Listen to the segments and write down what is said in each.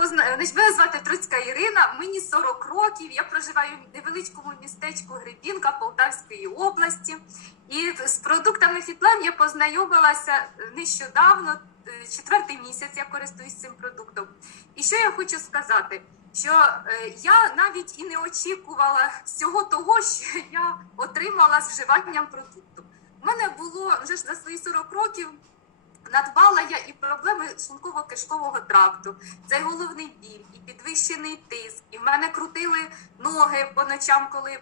Мене звати Троцька Ірина, мені 40 років. Я проживаю в невеличкому містечку Гребінка Полтавської області. І з продуктами Фітлайн я познайомилася нещодавно, е, четвертий місяць я користуюсь цим продуктом. І що я хочу сказати? Що е, я навіть і не очікувала всього того, що я отримала з вживанням продукту. У мене було вже ж за свої 40 років. Надбала я і проблеми шлунково-кишкового тракту, це й головний біль, і підвищений тиск. І в мене крутили ноги по ночам, коли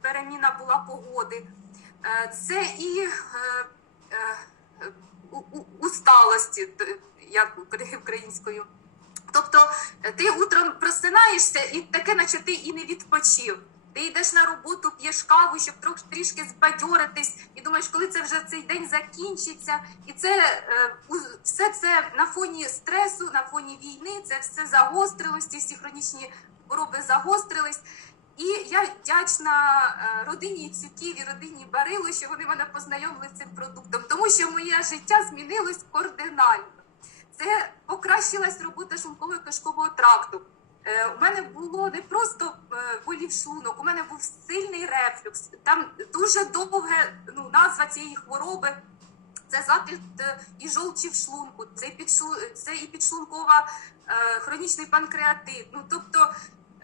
переміна була погоди. Е, Це і е, е, усталості, як українською. Тобто ти утром просинаєшся і таке, наче ти і не відпочив. Ти йдеш на роботу, п'єш каву, щоб трішки збадьоритись, і думаєш, коли це вже цей день закінчиться. І це е, все це на фоні стресу, на фоні війни, це все загострилось, ці всі хронічні хвороби загострились. І я вдячна е, родині Іцюків і родині Барилу, що вони мене познайомили з цим продуктом, тому що моє життя змінилось кардинально. Це покращилась робота шлунково кишкового тракту. Е, У мене було не просто е, болів шлунок, у мене був сильний рефлюкс. Там дуже довге ну, назва цієї хвороби. Це закид е, і жовчі в шлунку, це і, підшлу, це і підшлункова е, хронічний панкреатит. Ну тобто,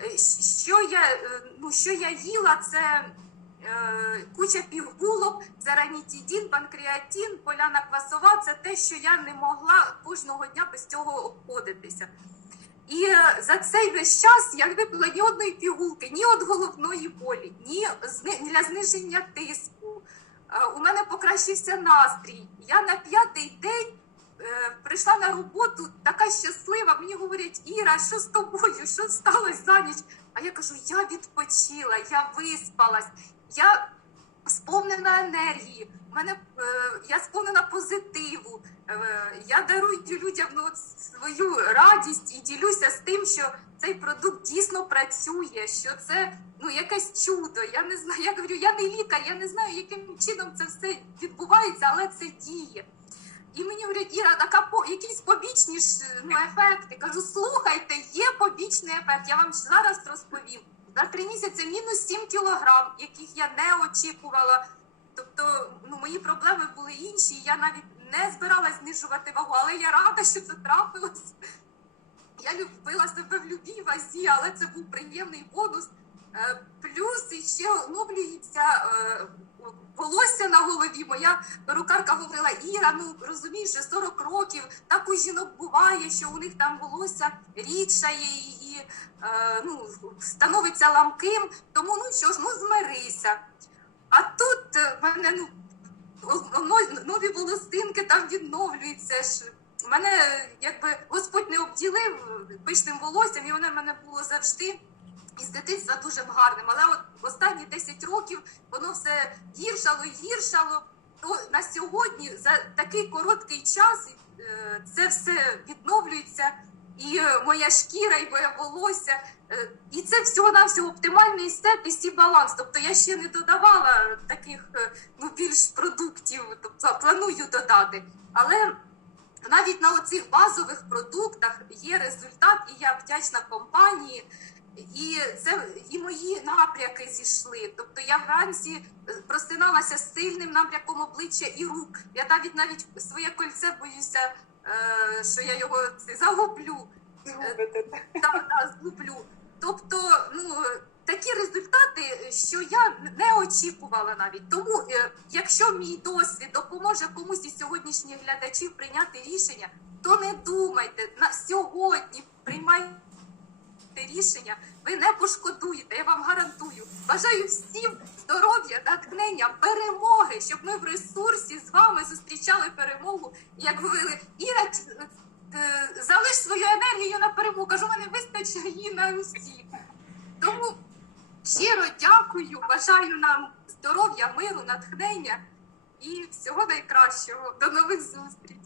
е, що я, е, ну, що я їла, це е, куча пігулок, це ранітідін, панкреатин, поляна квасова. Це те, що я не могла кожного дня без цього обходитися. І за цей весь час я не випила ні одної пігулки, ні від головної болі, ні для зниження тиску. Е, У мене покращився настрій. Я на п'ятий день е, прийшла на роботу така щаслива. Мені говорять, Іра, що з тобою? Що сталося за ніч? А я кажу: я відпочила, я виспалась, я сповнена енергії. У мене е, я сповнена позитиву. Е, я дарую людям ну, свою радість і ділюся з тим, що цей продукт дійсно працює, що це ну якесь чудо. Я не знаю. Я говорю, я не лікар, я не знаю, яким чином це все відбувається, але це діє. І мені говорять, Іра, така по якісь побічні ж ну, ефекти. Кажу, слухайте, є побічний ефект. Я вам зараз розповім. За три місяці мінус 7 кілограм, яких я не очікувала. Тобто, ну мої проблеми були інші. Я навіть не збиралась знижувати вагу, але я рада, що це трапилось. Я любила себе в любій вазі, але це був приємний бонус. Е, Плюс іще оновлюється е, волосся на голові. Моя перукарка говорила: Іра, ну розумієш, що 40 років так у жінок буває, що у них там волосся рідшає е, ну, становиться ламким. Тому ну що ж, ну змирися. А тут е, в мене ну, нові волосинки там відновлюються ж. Мене якби Господь не обділив пишним волоссям, і воно в мене було завжди із дитинства дуже гарним. Але от останні 10 років воно все гіршало і гіршало. То на сьогодні за такий короткий час е, це все відновлюється. І е, моя шкіра, і моє волосся, Е, і це всього навсього оптимальний степ і всі баланс. Тобто я ще не додавала таких е, ну більш продуктів, тобто планую додати. Але навіть на оцих базових продуктах є результат, і я вдячна компанії. І це і мої напряки зійшли. Тобто я вранці просиналася з сильним напряком обличчя і рук. Я навіть навіть своє кольце боюся, що я його загублю. Так, так, згублю. Тобто, ну такі результати, що я не очікувала навіть. Тому, е, якщо мій досвід допоможе комусь із сьогоднішніх глядачів прийняти рішення, то не думайте на сьогодні приймайте рішення, ви не пошкодуєте. Я вам гарантую. Бажаю всім здоров'я, натхнення, перемоги, щоб ми в ресурсі з вами зустрічали перемогу. Як говорили, Іра, е, залиш свою енергію на перемогу. Кажу, мене вистачить її на усі. Тому щиро дякую, бажаю нам здоров'я, миру, натхнення і всього найкращого. До нових зустрічей.